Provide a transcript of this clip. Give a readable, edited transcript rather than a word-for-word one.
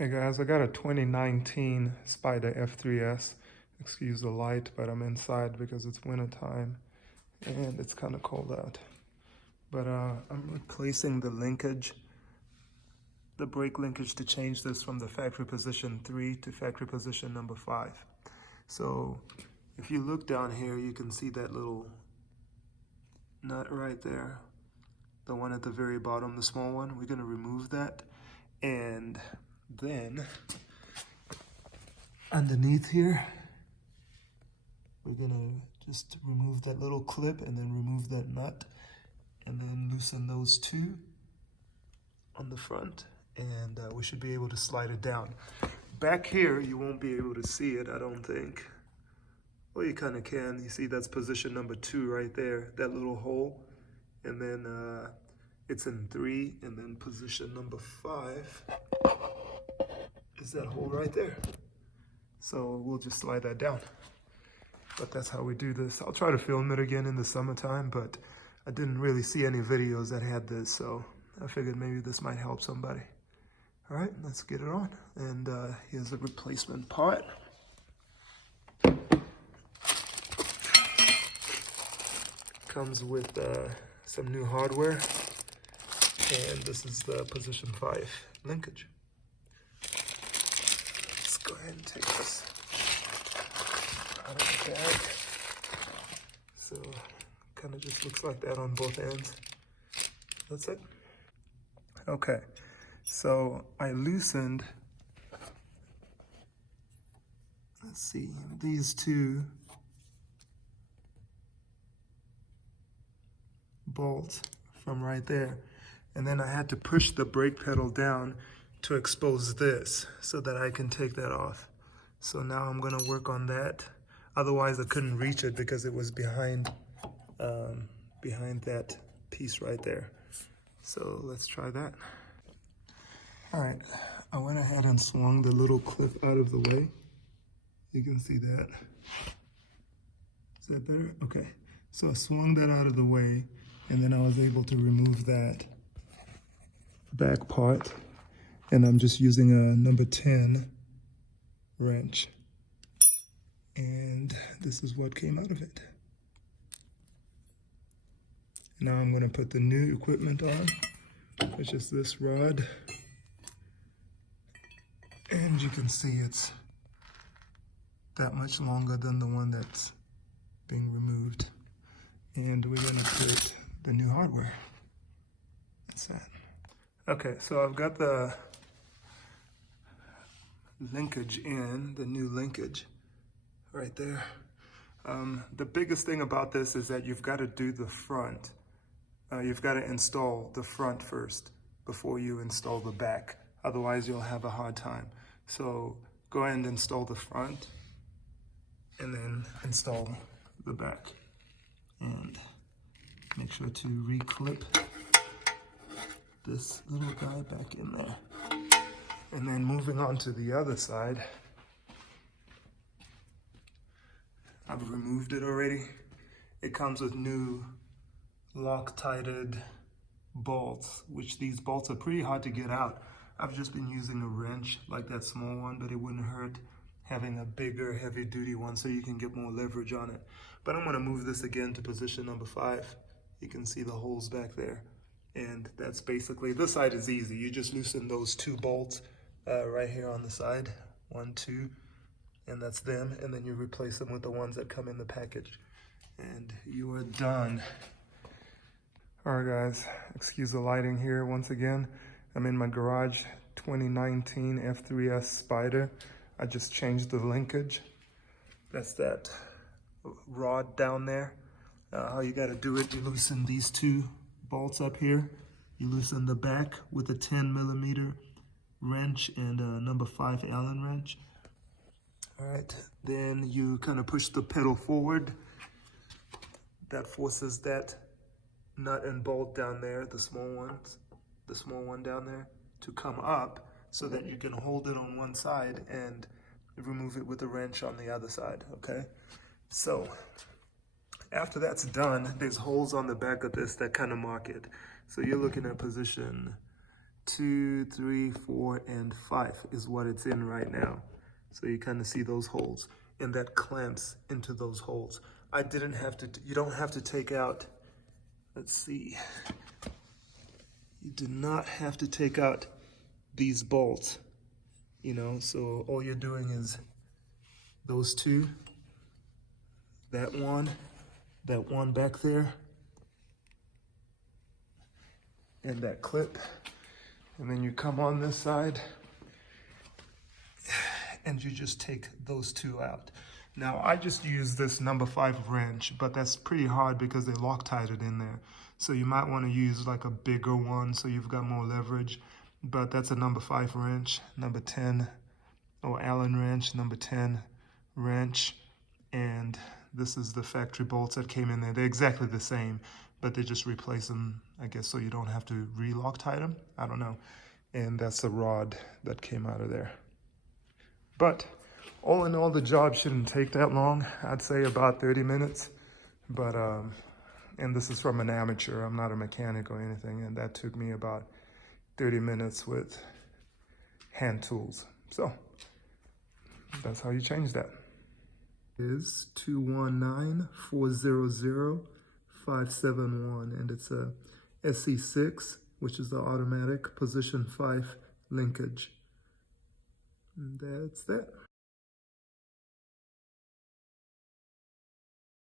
Hey guys, I got a 2019 Spyder F3S. Excuse the light, but I'm inside because it's winter time and it's kind of cold out. But I'm replacing the linkage, the brake linkage, to change this from the factory position 3 to factory position number 5. So if you look down here, you can see that little nut right there, the one at the very bottom, the small one. We're going to remove that, and then underneath here, we're gonna just remove that little clip and then remove that nut and then loosen those two on the front, and we should be able to slide it down. Back here, you won't be able to see it, I don't think. Well, you kind of can. You see that's position number 2 right there, that little hole. And then it's in 3, and then position number 5 is that hole right there. So we'll just slide that down. But that's how we do this. I'll try to film it again in the summertime, but I didn't really see any videos that had this, so I figured maybe this might help somebody. All right, let's get it on. And here's the replacement part. Comes with some new hardware, and this is the position 5 linkage. Go ahead and take this out of the bag. So kind of just looks like that on both ends. That's it. Okay, so I loosened, let's see, these two bolts from right there, and then I had to push the brake pedal down to expose this so that I can take that off. So now I'm gonna work on that. Otherwise I couldn't reach it because it was behind that piece right there. So let's try that. All right, I went ahead and swung the little clip out of the way. You can see that. Is that better? Okay, so I swung that out of the way, and then I was able to remove that back part. And I'm just using a number 10 wrench. And this is what came out of it. Now I'm gonna put the new equipment on, which is this rod. And you can see it's that much longer than the one that's being removed. And we're gonna put the new hardware. That's that. Okay, so I've got the linkage in, the new linkage right there. The biggest thing about this is that you've got to do the front. You've got to install the front first before you install the back. Otherwise you'll have a hard time. So go ahead and install the front and then install the back. And make sure to reclip this little guy back in there. And then moving on to the other side, I've removed it already. It comes with new Loctited bolts, which these bolts are pretty hard to get out. I've just been using a wrench like that small one, but it wouldn't hurt having a bigger, heavy duty one so you can get more leverage on it. But I'm gonna move this again to position number 5. You can see the holes back there. And that's basically, this side is easy. You just loosen those 2 bolts right here on the side, 1, 2, and that's them. And then you replace them with the ones that come in the package. And you are done. All right guys, excuse the lighting here once again. I'm in my garage, 2019 F3S Spyder. I just changed the linkage. That's that rod down there. How you gotta do it, you loosen these 2 bolts up here. You loosen the back with a 10mm wrench and a number 5 Allen wrench. All right, then you kind of push the pedal forward. That forces that nut and bolt down there, the small one down there, to come up so that you can hold it on one side and remove it with a wrench on the other side, okay? So after that's done, there's holes on the back of this that kind of mark it. So you're looking at position 2, 3, 4, and 5 is what it's in right now. So you kind of see those holes, and that clamps into those holes. I didn't have to, you don't have to take out, let's see. You do not have to take out these bolts, you know, so all you're doing is those two, that one back there, and that clip, and then you come on this side and you just take those two out. Now I just use this number 5 wrench, but that's pretty hard because they Loctite it in there. So you might want to use like a bigger one so you've got more leverage, but that's a number 5 wrench, number 10, or Allen wrench, number 10 wrench, and this is the factory bolts that came in there. They're exactly the same, but they just replace them, I guess, so you don't have to re-Loctite them. I don't know. And that's the rod that came out of there. But all in all, the job shouldn't take that long. I'd say about 30 minutes. But, and this is from an amateur. I'm not a mechanic or anything. And that took me about 30 minutes with hand tools. So that's how you change that. Is 219-400-571, and it's a SC6, which is the automatic position 5 linkage. And that's that.